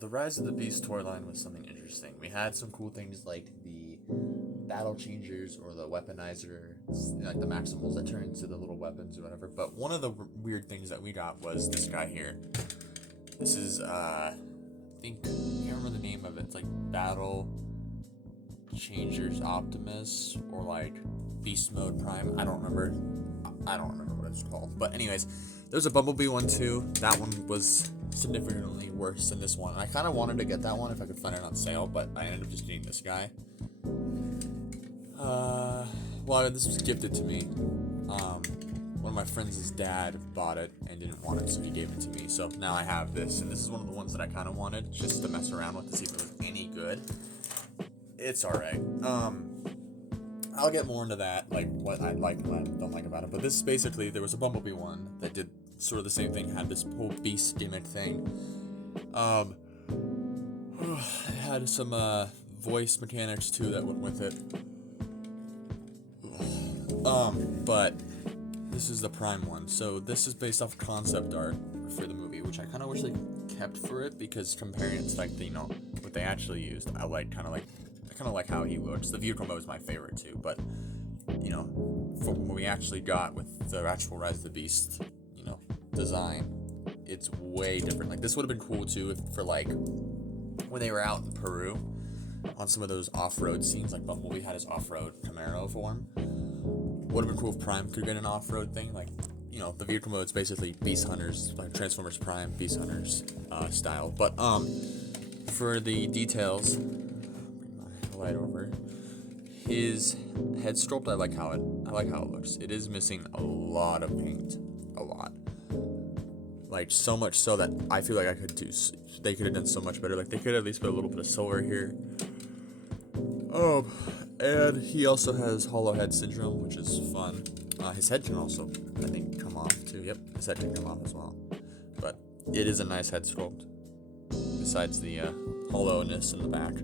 the Rise of the Beast toy line was something interesting. We had some cool things like the battle changers or the weaponizer, like the Maximals that turn into the little weapons or whatever. But one of the weird things that we got was this guy here. This is, I can't remember the name of it. It's like Battle Changers Optimus or like Beast Mode Prime. I don't remember what it's called. But anyways, there's a Bumblebee one too. That one was significantly worse than this one. I kind of wanted to get that one if I could find it on sale, but I ended up just getting this guy. This was gifted to me. One of my friends' dad bought it and didn't want it, so he gave it to me. So now I have this, and this is one of the ones that I kind of wanted just to mess around with to see if it was any good. It's alright. I'll get more into that, like what I like and what I don't like about it. But this is basically, there was a Bumblebee one that did sort of the same thing, had this whole beast gimmick thing. It had some voice mechanics too that went with it. But this is the Prime one. So this is based off concept art for the movie, which I kind of wish they kept for it, because comparing it to like the, what they actually used, I kind of like how he looks. The vehicle mode is my favorite too, but from what we actually got with the actual Rise of the Beast, design, it's way different. Like this would have been cool too if for like when they were out in Peru on some of those off-road scenes, like Bumblebee had his off-road Camaro form. Would have been cool if Prime could get an off-road thing, like the vehicle mode is basically Beast Hunters, like Transformers Prime Beast Hunters style. But for the details, light over his head sculpt, I like how it looks. It is missing a lot of paint, a lot, like so much so that I feel like they could have done so much better. Like they could at least put a little bit of silver here. And he also has hollow head syndrome, which is fun. His head can also, I think, come off too. Yep, his head can come off as well. But it is a nice head sculpt, besides the hollowness in the back.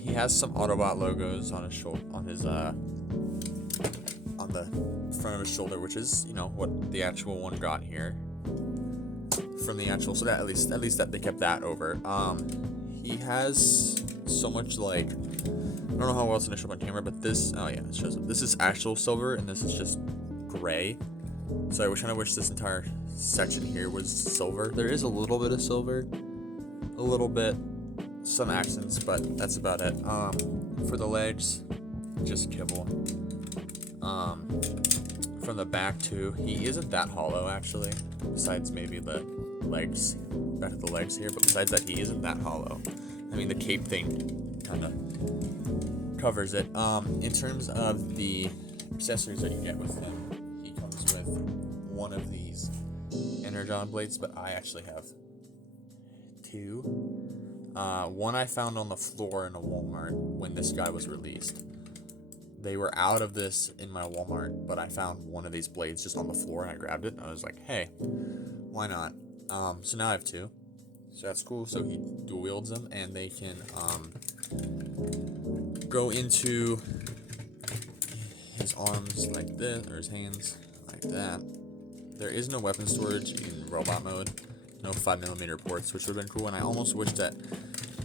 He has some Autobot logos on his shoulder, on the front of his shoulder, which is what the actual one got here from the actual. So that at least that they kept that over. He has so much, like, I don't know how well it's gonna show up on camera, but this, it shows up. This is actual silver and this is just gray. So I kind of wish this entire section here was silver. There is a little bit of silver, a little bit, some accents, but that's about it. For the legs, just kibble. From the back too, he isn't that hollow actually, besides maybe the legs, back of the legs here, but besides that, he isn't that hollow. I mean, the cape thing kind of covers it. In terms of the accessories that you get with him, he comes with one of these Energon blades, but I actually have two. One I found on the floor in a Walmart when this guy was released. They were out of this in my Walmart, but I found one of these blades just on the floor and I grabbed it and I was like, hey, why not? So now I have two. So that's cool. So he dual wields them and they can go into his arms like this, or his hands like that. There is no weapon storage in robot mode. No 5mm ports, which would have been cool. And I almost wish that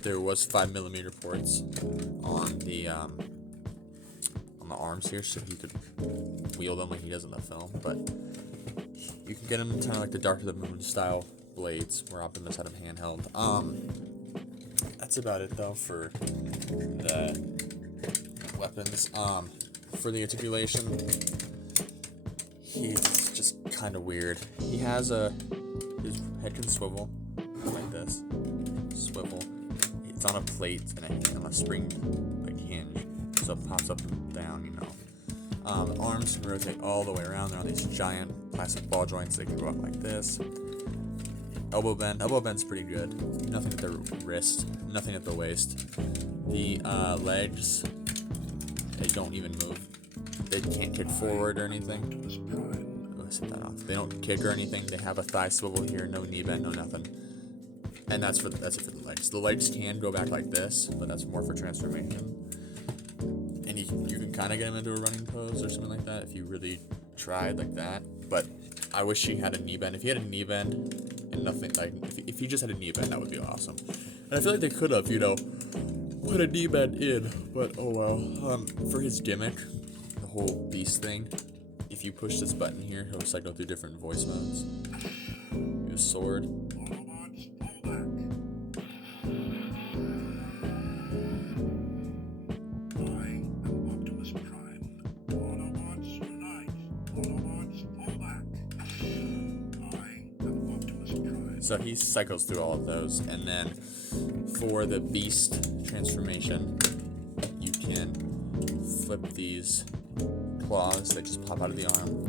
there was 5mm ports on the arms here, so he could wield them like he does in the film. But you can get him kind of like the Dark of the Moon style blades, where Optimus had him handheld. That's about it though for the weapons. For the articulation, he's just kind of weird. He has his head can swivel like this. Swivel. It's on a plate and on a spring like hinge, so it pops up and down. Arms can rotate all the way around. They're on these giant plastic ball joints. They can go up like this. Elbow bend. Elbow bend's pretty good. Nothing at the wrist. Nothing at the waist. The legs, they don't even move. They can't kick forward or anything. Set that off. They don't kick or anything. They have a thigh swivel here, no knee bend, no nothing. And that's it for the legs. The legs can go back like this, but that's more for transformation. And you can kind of get him into a running pose or something like that if you really tried like that. But I wish he had a knee bend. If he had a knee bend, nothing, like, if he just had a knee bend, that would be awesome. And I feel like they could have, you know, put a knee bend in, but oh well. For his gimmick, the whole beast thing, if you push this button here, he'll cycle through different voice modes. Use sword. So he cycles through all of those, and then for the beast transformation, you can flip these claws that just pop out of the arm,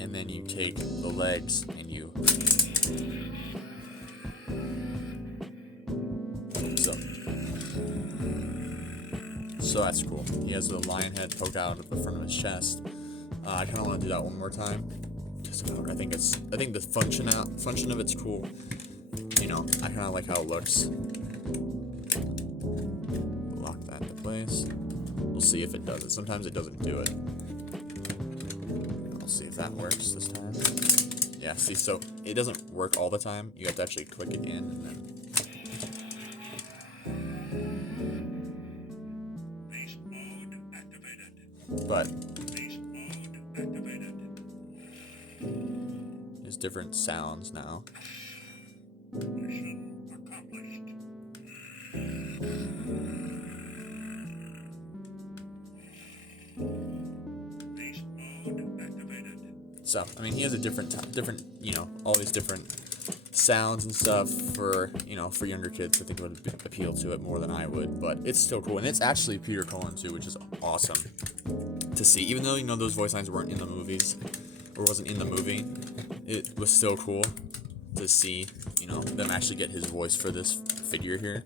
and then you take the legs and you so that's cool. He has the lion head poke out of the front of his chest. I kind of want to do that one more time. I think the function of it's cool. You know, I kind of like how it looks. Lock that into place. We'll see if it does it. Sometimes it doesn't do it. We'll see if that works this time. Yeah, see, so it doesn't work all the time. You have to actually click it in and then. Beast mode activated. But there's different sounds now. Mission accomplished. Beast mode activated. So, I mean, he has a different, you know, all these different sounds and stuff for, you know, for younger kids. I think it would appeal to it more than I would, but it's still cool. And it's actually Peter Cullen too, which is awesome to see. Even though, you know, those voice lines weren't in the movies, or wasn't in the movie, it was still cool to see, you know, them actually get his voice for this figure here.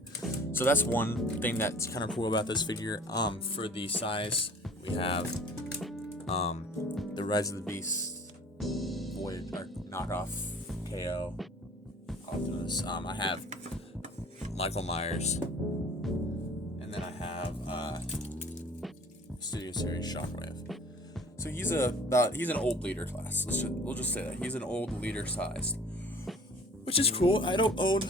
So that's one thing that's kind of cool about this figure. For the size, we have the Rise of the Beast Void or knockoff KO Optimus. I have Michael Myers, and then I have Studio Series Shockwave. So he's an old leader class. We'll just say that he's an old leader sized, which is cool. I own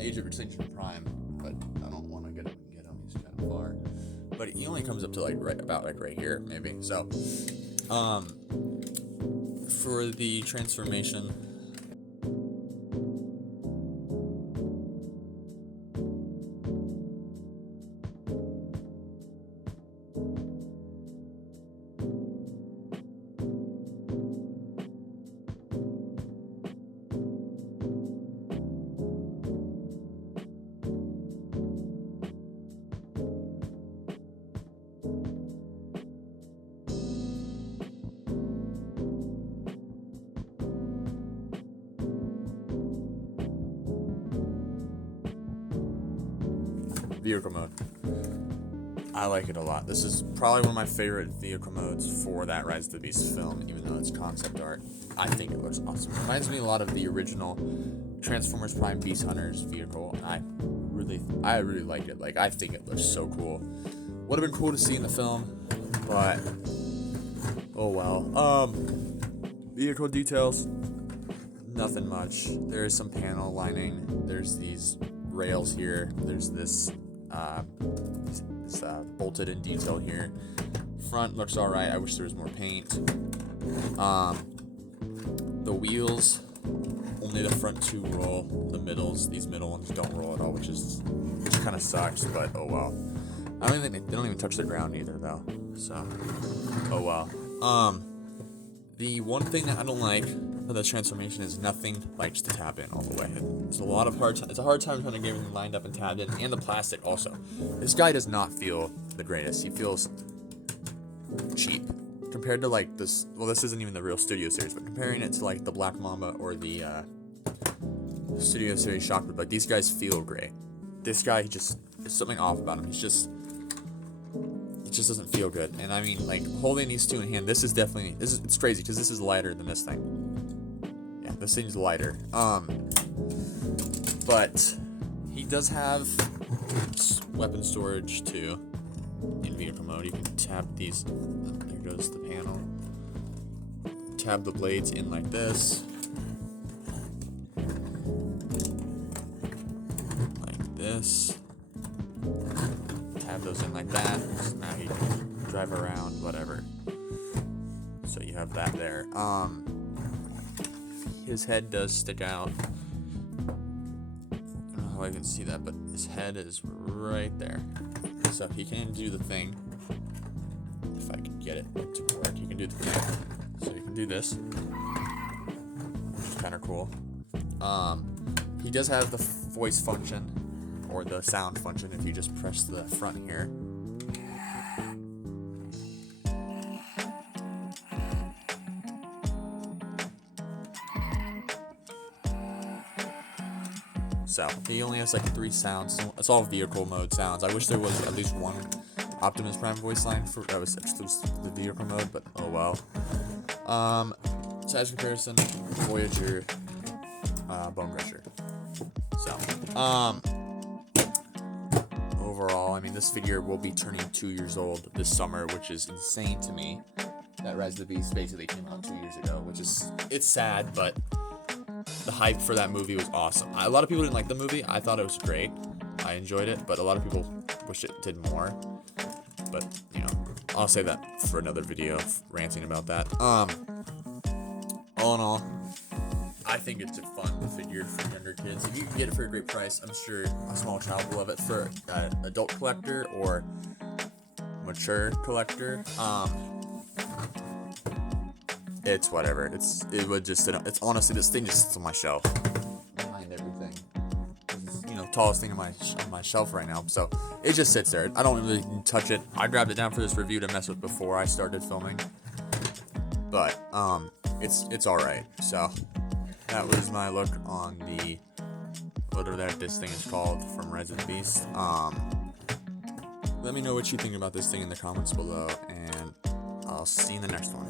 Age of Extinction Prime, but I don't want to get him. He's kind of far, but he only comes up to like right here maybe. So, for the transformation. Vehicle mode. I like it a lot. This is probably one of my favorite vehicle modes for that Rise of the Beast film, even though it's concept art. I think it looks awesome. It reminds me a lot of the original Transformers Prime Beast Hunters vehicle, and I really like it. Like, I think it looks so cool. Would have been cool to see in the film, but oh well. Vehicle details, nothing much. There is some panel lining. There's these rails here. There's this bolted in detail here. Front looks alright. I wish there was more paint. The wheels, only the front two roll. The these middle ones don't roll at all, which kind of sucks. But oh well. I don't think they don't even touch the ground either, though. So oh well. The one thing that I don't like for the transformation is nothing likes to tap in all the way. It's a hard time trying to get everything lined up and tabbed in, and the plastic also. This guy does not feel the greatest. He feels cheap compared to like this. Well, this isn't even the real Studio Series, but comparing it to like the Black Mamba or the Studio Series Shockwave, like these guys feel great. This guy, there's something off about him. It just doesn't feel good. And I mean, like holding these two in hand, it's crazy because this is lighter than this thing. Yeah, this thing's lighter. But he does have weapon storage too in vehicle mode. You can tap these. There goes the panel. have the blades in like this. Like this. Have those in like that. So now you can drive around, whatever. So you have that there. His head does stick out. I don't know how I can see that, but his head is right there. So he can do the thing. If I can get it to work, he can do the thing. So you can do this, which is kind of cool. He does have the voice function, or the sound function, if you just press the front here. So he only has like 3 sounds. It's all vehicle mode sounds. I wish there was at least one Optimus Prime voice line that was exclusive to the vehicle mode, but oh well. Size comparison: Voyager, Bone Crusher. So, overall, I mean, this figure will be turning 2 years old this summer, which is insane to me. That Rise of the Beast basically came out 2 years ago, which is, it's sad, but the hype for that movie was awesome. A lot of people didn't like the movie. I thought it was great. I enjoyed it, but a lot of people wish it did more. But, you know, I'll save that for another video, ranting about that. All in all, I think it's a fun figure for younger kids. If you can get it for a great price, I'm sure a small child will love it. For an adult collector or mature collector, it's whatever. It's honestly, this thing just sits on my shelf behind everything. It's, you know, tallest thing on my shelf right now. So it just sits there. I don't really touch it. I grabbed it down for this review to mess with before I started filming. But it's all right. So that was my look on the whatever this thing is called from Rise of the Beast. Let me know what you think about this thing in the comments below, and I'll see you in the next one.